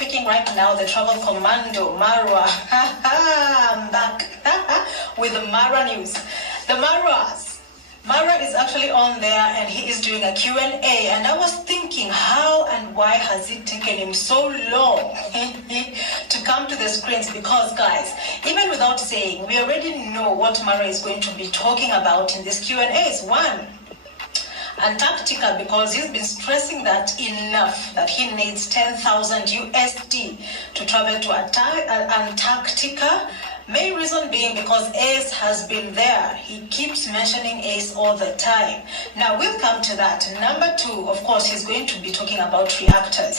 speaking right now, the travel commando, MARWA. I'm back with the MARWA news. The MARWA is actually on there and he is doing a Q&A. And I was thinking, how and why has it taken him so long to come to the screens? Because, guys, even without saying, we already know what MARWA is going to be talking about in this Q&As. One, Antarctica, because he's been stressing that enough, that he needs 10,000 USD to travel to Antarctica. Main reason being because Ace has been there. He keeps mentioning Ace all the time. Now we'll come to that. Number two, of course, he's going to be talking about reactors.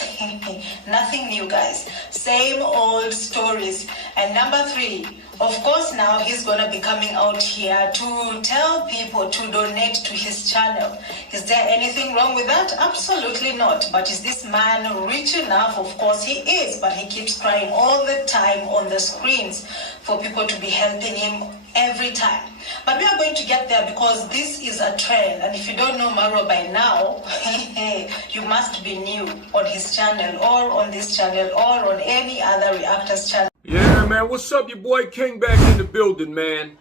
Nothing new, guys. Same old stories. And number three, of course, now he's going to be coming out here to tell people to donate to his channel. Is there anything wrong with that? Absolutely not. But is this man rich enough? Of course he is, but he keeps crying all the time on the screens for people to be helping him every time. But we are going to get there because this is a trend. And if you don't know MARWA by now, you must be new on his channel or on this channel or on any other reactors channel. Yeah, man, what's up? Your boy King back in the building, man.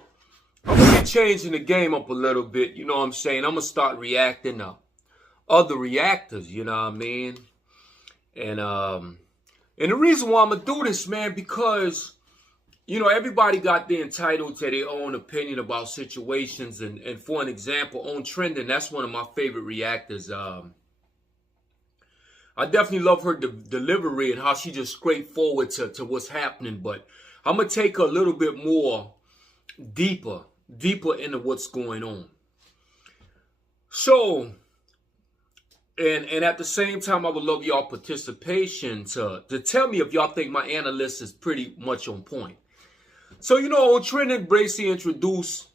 I'm going to be changing the game up a little bit, you know what I'm saying? I'm going to start reacting to other reactors, you know what I mean? And the reason why I'm going to do this, man, because, you know, everybody got their entitled to their own opinion about situations. And for an example, on Trending, that's one of my favorite reactors. I definitely love her delivery and how she just straightforward to what's happening. But I'm going to take a little bit more deeper into what's going on. So, and at the same time, I would love y'all participation to tell me if y'all think my analyst is pretty much on point. So, you know, on Trending, Bracy introduced,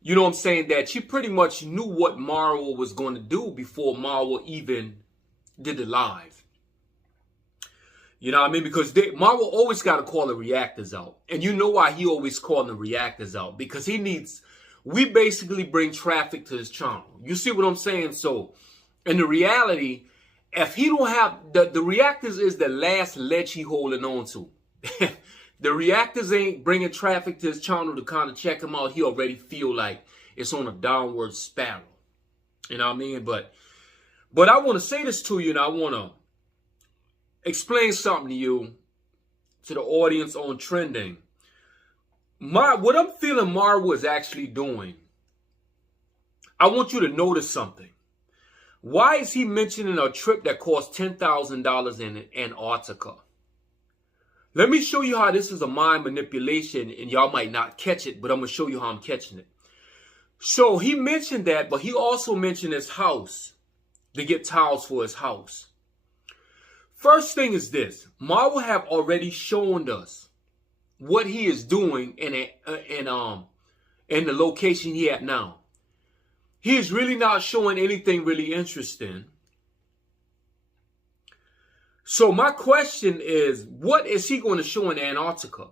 you know what I'm saying, that she pretty much knew what MARWA was going to do before MARWA even did it live. You know what I mean? Because MARWA always got to call the reactors out. And you know why he always calling the reactors out? Because we basically bring traffic to his channel. You see what I'm saying? So, in the reality, if he don't have, the reactors is the last ledge he holding on to. The reactors ain't bringing traffic to his channel to kind of check him out. He already feel like it's on a downward spiral. You know what I mean? But I want to say this to you, and I want to explain something to you, to the audience on Trending. What I'm feeling MARWA is actually doing, I want you to notice something. Why is he mentioning a trip that costs $10,000 in Antarctica? Let me show you how this is a mind manipulation, and y'all might not catch it, but I'm going to show you how I'm catching it. So he mentioned that, but he also mentioned his house, to get towels for his house. First thing is this. MARWA have already shown us what he is doing in the location he at now. He is really not showing anything really interesting. So my question is, what is he going to show in Antarctica?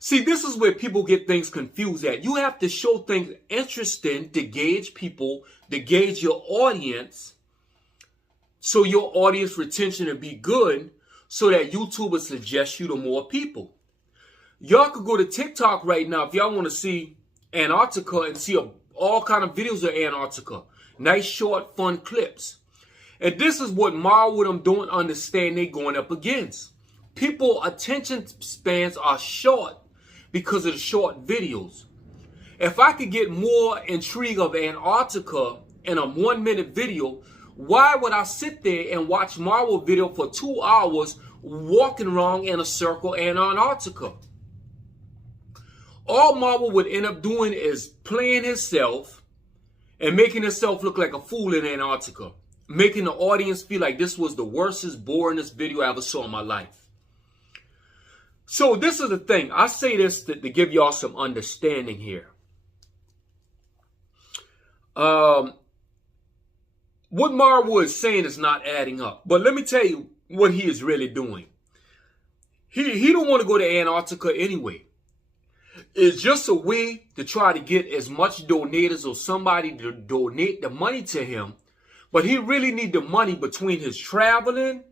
See, this is where people get things confused at. You have to show things interesting to gauge people, to gauge your audience, so your audience retention will be good, so that YouTube will suggest you to more people. Y'all could go to TikTok right now if y'all want to see Antarctica and see all kind of videos of Antarctica. Nice, short, fun clips. And this is what MARWA don't understand they're going up against. People attention spans are short because of the short videos. If I could get more intrigue of Antarctica in a 1-minute video, why would I sit there and watch MARWA video for 2 hours walking around in a circle in Antarctica? All MARWA would end up doing is playing himself and making himself look like a fool in Antarctica, making the audience feel like this was the worstest, boringest video I ever saw in my life. So this is the thing. I say this to give y'all some understanding here. What MARWA is saying is not adding up. But let me tell you what he is really doing. He don't want to go to Antarctica anyway. It's just a way to try to get as much donators or somebody to donate the money to him. But he really need the money between his traveling,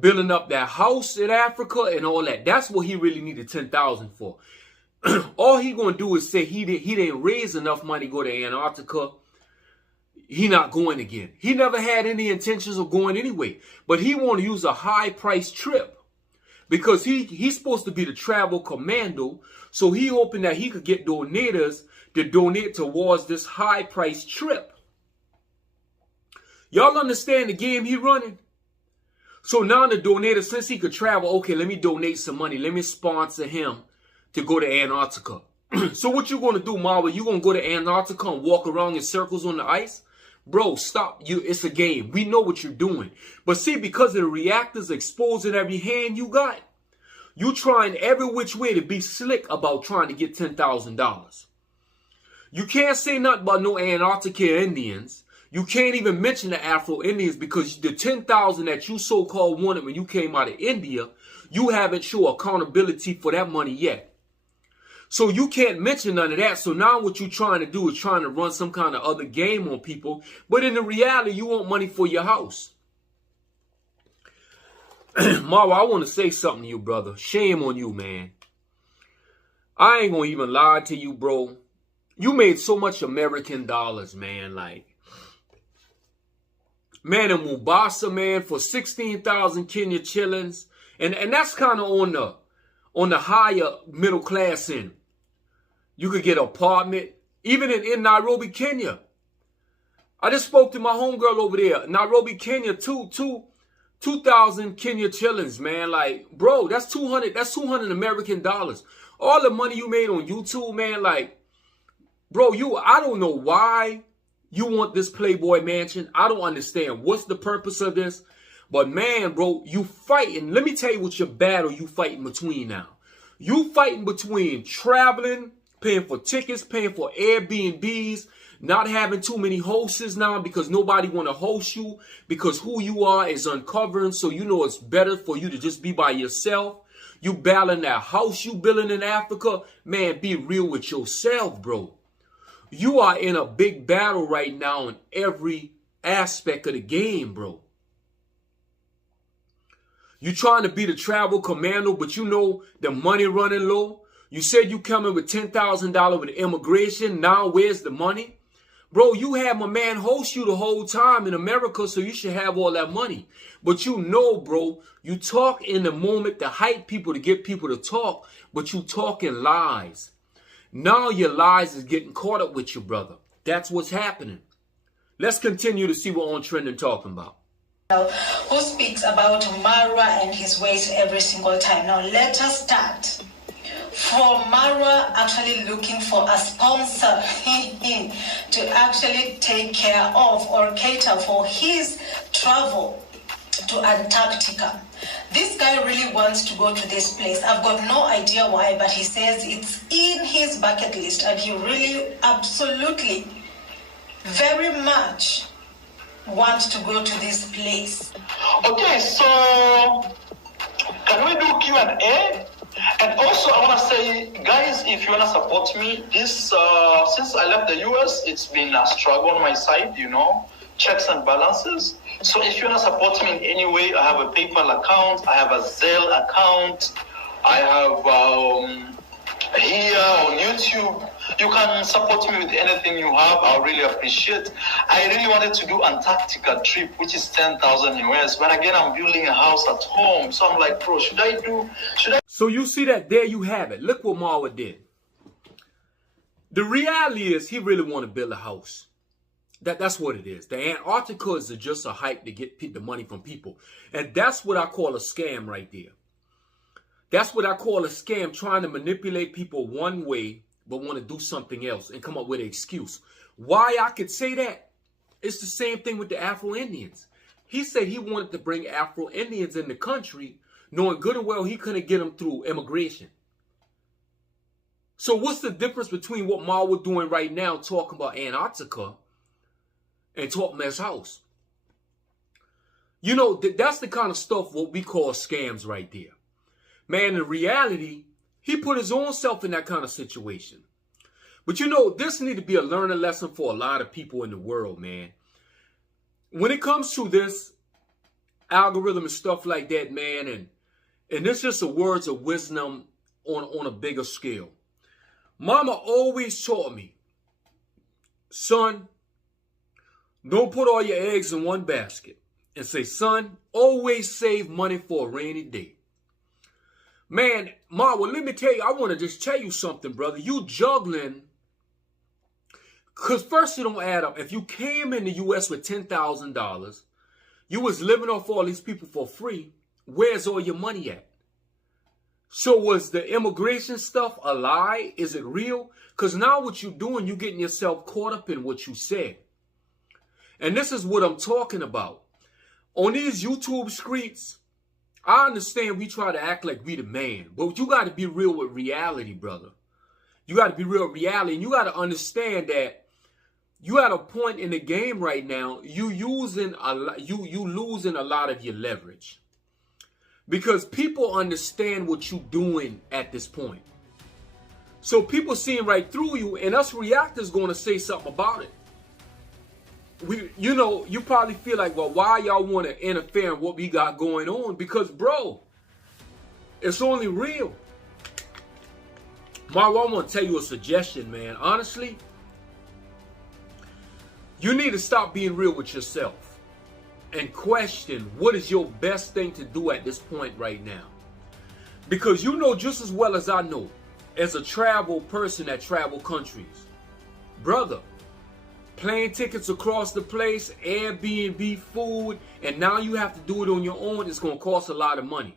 building up that house in Africa and all that. That's what he really needed 10,000 for. All he gonna do is say he didn't raise enough money to go to Antarctica. He not going again. He never had any intentions of going anyway. But he want to use a high price trip because he's supposed to be the travel commando. So he hoping that he could get donators to donate towards this high price trip. Y'all understand the game he running? So now the donator, since he could travel, okay, let me donate some money. Let me sponsor him to go to Antarctica. So what you gonna do, Marwa? You gonna go to Antarctica and walk around in circles on the ice? Bro, stop. It's a game. We know what you're doing. But see, because of the reactors exposing every hand you got, you trying every which way to be slick about trying to get $10,000. You can't say nothing about no Antarctica Indians. You can't even mention the Afro Indians because the 10,000 that you so-called wanted when you came out of India, you haven't shown accountability for that money yet. So you can't mention none of that. So now what you're trying to do is trying to run some kind of other game on people. But in the reality, you want money for your house. Marwa, I want to say something to you, brother. Shame on you, man. I ain't going to even lie to you, bro. You made so much American dollars, man. Like, man, in Mombasa, man, for 16,000 Kenya shillings. And that's kind of on the higher middle class end. You could get an apartment, even in Nairobi, Kenya. I just spoke to my homegirl over there. Nairobi, Kenya, 2,000 Kenya shillings, man. Like, bro, that's 200 American dollars. All the money you made on YouTube, man, like, bro, I don't know why you want this Playboy mansion. I don't understand. What's the purpose of this? But man, bro, you fighting. Let me tell you what your battle you fighting between now. You fighting between traveling, paying for tickets, paying for Airbnbs, not having too many hosts now because nobody want to host you because who you are is uncovering. So you know it's better for you to just be by yourself. You battling that house you building in Africa. Man, be real with yourself, bro. You are in a big battle right now in every aspect of the game, bro. You trying to be the travel commando, but you know the money running low. You said you coming with $10,000 with immigration. Now where's the money? Bro, you had my man host you the whole time in America, so you should have all that money. But you know, bro, you talk in the moment to hype people, to get people to talk, but you talking lies. Now your lies is getting caught up with you, brother. That's what's happening. Let's continue to see what On Trending talking about. Who speaks about MARWA and his ways every single time. Now let us start. For MARWA actually looking for a sponsor to actually take care of or cater for his travel to Antarctica. This guy really wants to go to this place. I've got no idea why, but he says it's in his bucket list and he really absolutely very much wants to go to this place. Okay, so can we do Q&A? And also I want to say, guys, if you want to support me, this since I left the US, it's been a struggle on my side, you know, checks and balances. So if you want to support me in any way, I have a PayPal account, I have a Zelle account, I have here on YouTube. You can support me with anything you have. I really appreciate. I really wanted to do Antarctica trip, which is 10,000 US. But again, I'm building a house at home. So I'm like, bro, should I? So you see that? There you have it. Look what Marwa did. The reality is he really want to build a house. That's what it is. The Antarctica is just a hype to get the money from people. And that's what I call a scam right there. That's what I call a scam, trying to manipulate people one way, but want to do something else and come up with an excuse. Why I could say that? It's the same thing with the Afro-Indians. He said he wanted to bring Afro-Indians in the country, knowing good and well he couldn't get them through immigration. So what's the difference between what Marwa doing right now, talking about Antarctica, and talking about his house? You know, that's the kind of stuff what we call scams right there. Man, in reality, he put his own self in that kind of situation. But you know, this need to be a learning lesson for a lot of people in the world, man. When it comes to this, algorithm and stuff like that, man. And this is just the words of wisdom on a bigger scale. Mama always taught me, son, don't put all your eggs in one basket. And say, son, always save money for a rainy day. Man, Marwa, let me tell you, I want to just tell you something, brother. You juggling, because first it don't add up. If you came in the U.S. with $10,000, you was living off all these people for free, where's all your money at? So was the immigration stuff a lie? Is it real? Because now what you're doing, you're getting yourself caught up in what you said. And this is what I'm talking about. On these YouTube streets, I understand we try to act like we the man, but you got to be real with reality, brother. You got to be real with reality, and you got to understand that you at a point in the game right now, you losing a lot of your leverage. Because people understand what you're doing at this point. So people seeing right through you, and us reactors going to say something about it. You probably feel like, well, why y'all want to interfere in what we got going on? Because, bro, it's only real. Marwa, I want to tell you a suggestion, man. Honestly, you need to stop being real with yourself and question what is your best thing to do at this point right now. Because you know just as well as I know, as a travel person that travel countries, brother, plane tickets across the place, Airbnb, food, and now you have to do it on your own. It's going to cost a lot of money.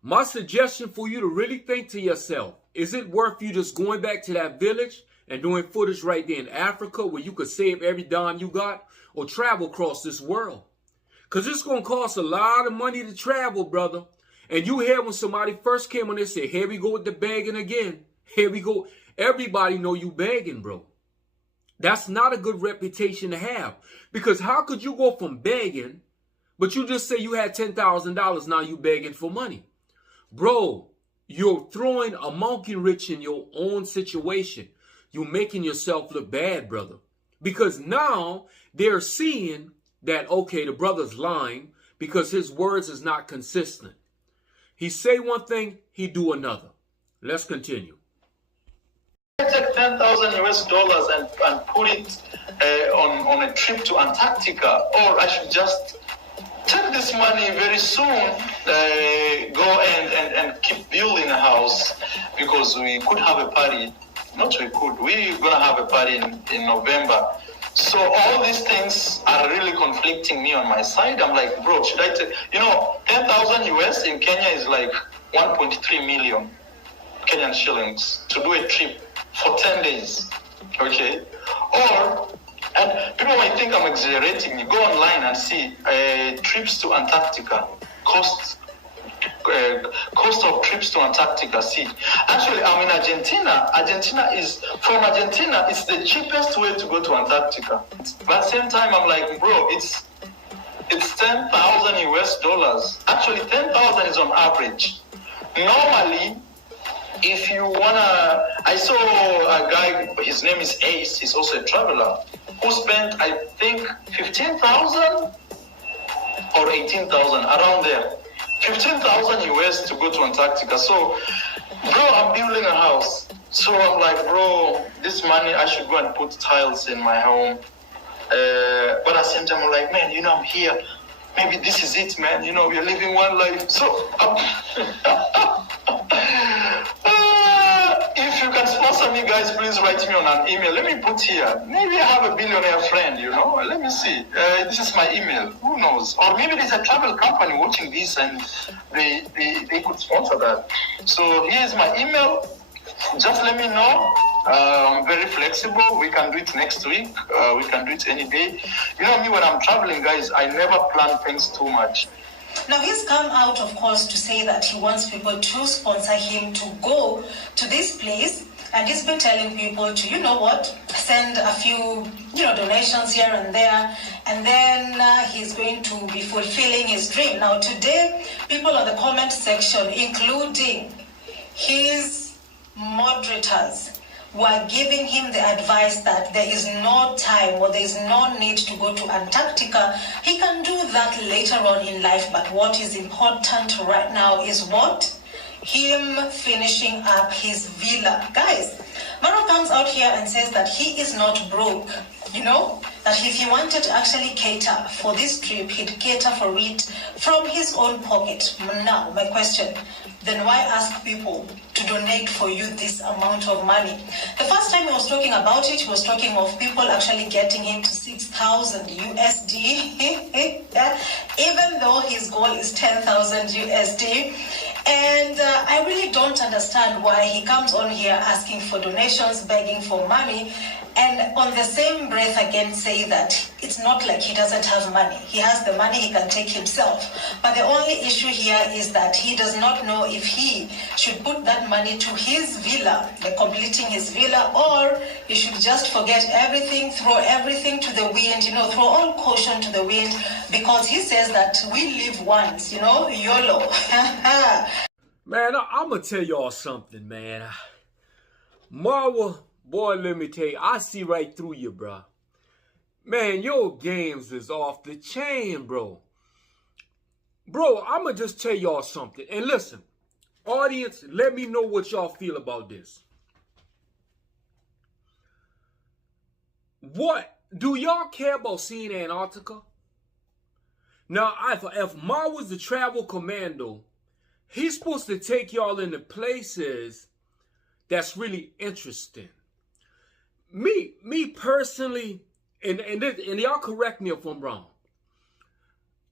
My suggestion for you to really think to yourself, is it worth you just going back to that village and doing footage right there in Africa where you could save every dime you got, or travel across this world? Because it's going to cost a lot of money to travel, brother. And you hear when somebody first came on, they say, here we go with the begging again. Here we go. Everybody know you begging, bro. That's not a good reputation to have. Because how could you go from begging, but you just say you had $10,000, now you begging for money? Bro, you're throwing a monkey wrench in your own situation. You're making yourself look bad, brother. Because now they're seeing that, okay, the brother's lying because his words is not consistent. He say one thing, he do another. Let's continue. I take $10,000 and put it on a trip to Antarctica, or I should just take this money very soon, go and keep building a house, because we could have a party. Not we could. We're going to have a party in November. So all these things are really conflicting me on my side. I'm like, bro, should I take, 10,000 US in Kenya is like 1.3 million Kenyan shillings to do a trip for 10 days. Okay? And people might think I'm exaggerating. You go online and see trips to Antarctica, cost of trips to Antarctica. See, actually, I'm in Argentina. From Argentina, it's the cheapest way to go to Antarctica. But at the same time, I'm like, bro, it's 10,000 US dollars. Actually, 10,000 is on average. Normally, if you wanna, I saw a guy, his name is Ace, he's also a traveler, who spent, I think, 15,000 or 18,000, around there. 15,000 US to go to Antarctica. So, bro, I'm building a house. So I'm like, bro, this money, I should go and put tiles in my home. But at the same time, I'm like, man, I'm here. Maybe this is it, man. We're living one life. So, if you can sponsor me, guys, please write me on an email. Let me put here. Maybe I have a billionaire friend, Let me see. This is my email. Who knows? Or maybe there's a travel company watching this and they could sponsor that. So here's my email. Just let me know. I'm very flexible. We can do it next week. We can do it any day. Me, when I'm traveling, guys, I never plan things too much. Now, he's come out, of course, to say that he wants people to sponsor him to go to this place. And he's been telling people to, send a few, donations here and there. And then he's going to be fulfilling his dream. Now, today, people on the comment section, including his moderators, were giving him the advice that there is no time or there is no need to go to Antarctica. He can do that later on in life, but what is important right now is what? Him finishing up his villa. Guys, Maro comes out here and says that he is not broke, you know, that if he wanted to actually cater for this trip, he'd cater for it from his own pocket. Now, my question, then why ask people to donate for you this amount of money? The first time he was talking about it, he was talking of people actually getting him to 6,000 USD, even though his goal is 10,000 USD. And I really don't understand why he comes on here asking for donations, begging for money, and on the same breath again say that it's not like he doesn't have money. He has the money, he can take himself. But the only issue here is that he does not know if he should put that money to his villa, like completing his villa, or he should just forget everything, throw everything to the wind, you know, throw all caution to the wind, because he says that we live once, you know, YOLO. Man, I'm going to tell y'all something, man. Marwa, boy, let me tell you, I see right through you, bro. Man, your games is off the chain, bro. Bro, I'm going to just tell y'all something. And listen, audience, let me know what y'all feel about this. What? Do y'all care about seeing Antarctica? Now, if Marwa's the travel commando, he's supposed to take y'all into places that's really interesting. Me personally, and y'all correct me if I'm wrong,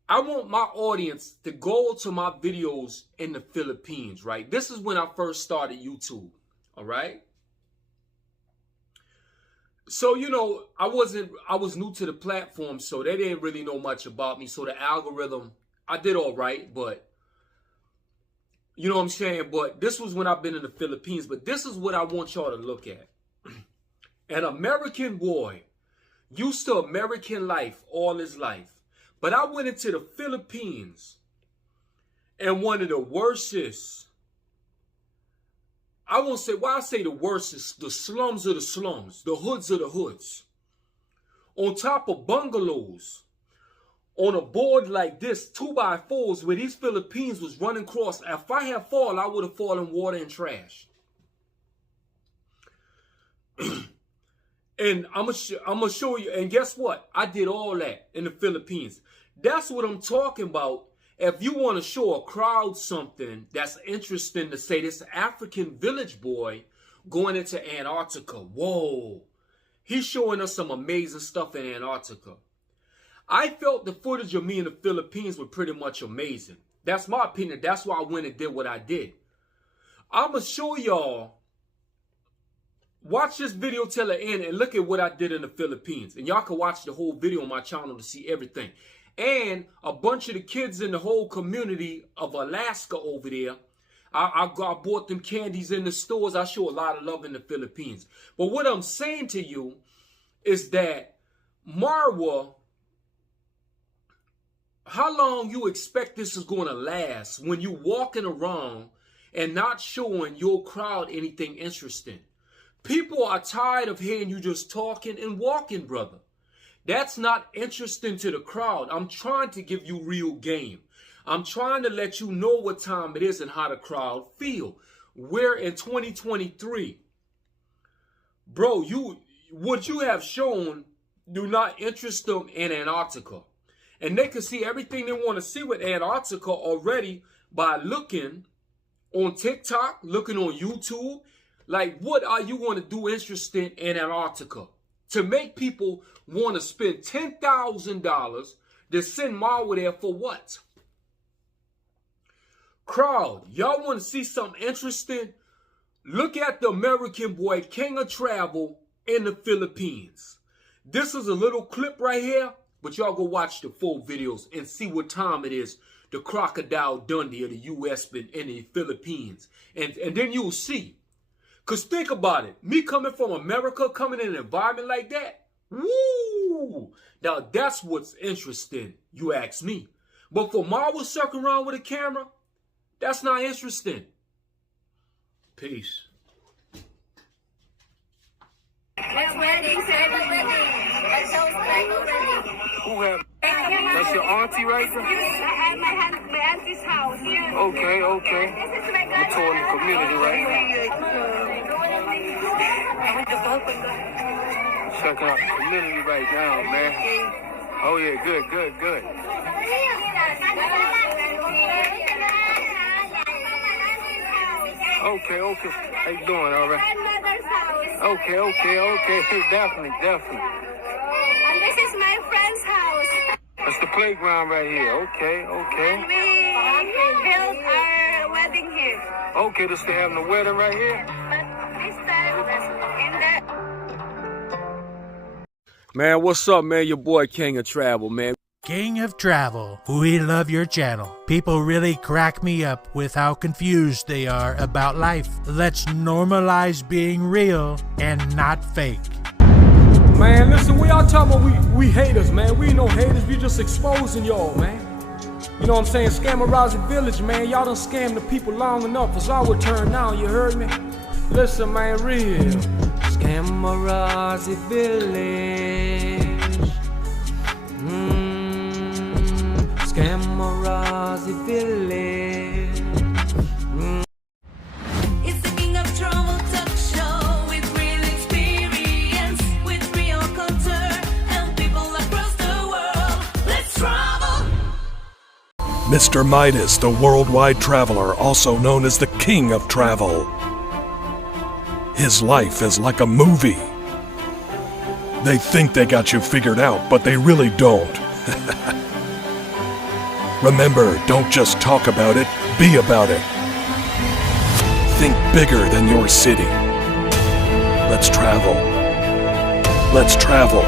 I want my audience to go to my videos in the Philippines, right? This is when I first started YouTube, all right? So, you know, I was new to the platform, so they didn't really know much about me. So the algorithm, I did all right, but you know what I'm saying? But this was when I've been in the Philippines. But this is what I want y'all to look at. An American boy used to American life all his life. But I went into the Philippines, and one of the worstest, I won't say, well, I say the worstest, the slums of the slums, the hoods of the hoods, on top of bungalows, on a board like this, 2x4s, where these Philippines was running across. If I had fallen, I would have fallen in water and trash. And I'm gonna show you. And guess what? I did all that in the Philippines. That's what I'm talking about. If you want to show a crowd something that's interesting to say, this African village boy going into Antarctica. Whoa. He's showing us some amazing stuff in Antarctica. I felt the footage of me in the Philippines were pretty much amazing. That's my opinion. That's why I went and did what I did. I'm going to show y'all. Watch this video till the end and look at what I did in the Philippines. And y'all can watch the whole video on my channel to see everything. And a bunch of the kids in the whole community of Alaska over there, I bought them candies in the stores. I show a lot of love in the Philippines. But what I'm saying to you is that Marwa, how long you expect this is going to last when you walking around and not showing your crowd anything interesting? People are tired of hearing you just talking and walking, brother. That's not interesting to the crowd. I'm trying to give you real game. I'm trying to let you know what time it is and how the crowd feel. We're in 2023. Bro, what you have shown do not interest them in Antarctica. And they can see everything they want to see with Antarctica already by looking on TikTok, looking on YouTube. Like, what are you going to do interesting in Antarctica? To make people want to spend $10,000 to send Marwa there for what? Crowd, y'all want to see something interesting? Look at the American boy, king of travel in the Philippines. This is a little clip right here, but y'all go watch the full videos and see what time it is. The Crocodile Dundee of the U.S. in the Philippines. And then you'll see. Because think about it. Me coming from America, coming in an environment like that. Woo! Now, that's what's interesting, you ask me. But for Marwa circling around with a camera, that's not interesting. Peace. It's wedding ceremony. That shows like wedding. Who have? That's your auntie right there? My auntie's house. Okay, okay. This is my I'm touring the community right now. Checking out the community right now, man. Oh yeah, good, good, good. Okay, okay. How you doing? All right. Grandmother's house. Okay, okay, okay. Definitely, definitely. And this is my friend's house. That's the playground right here. Okay, okay. And we held our wedding here. Okay, this they having a wedding right here? But this time in the... Man, what's up, man? Your boy King of Travel, man. King of Travel, we love your channel. People really crack me up with how confused they are about life. Let's normalize being real and not fake. Man, listen, we all talking about we haters, man. We ain't no haters, we just exposing y'all, man. You know what I'm saying? Scamarazi Village, man. Y'all done scammed the people long enough. It's our turn now, you heard me? Listen, man, real. Scamarazi Village. Scamarazi Village. It's the King of Travel talk show with real experience, with real culture and people across the world. Let's travel! Mr. Midas, the worldwide traveler, also known as the King of Travel. His life is like a movie. They think they got you figured out, but they really don't. Remember, don't just talk about it, be about it. Think bigger than your city. Let's travel. Let's travel.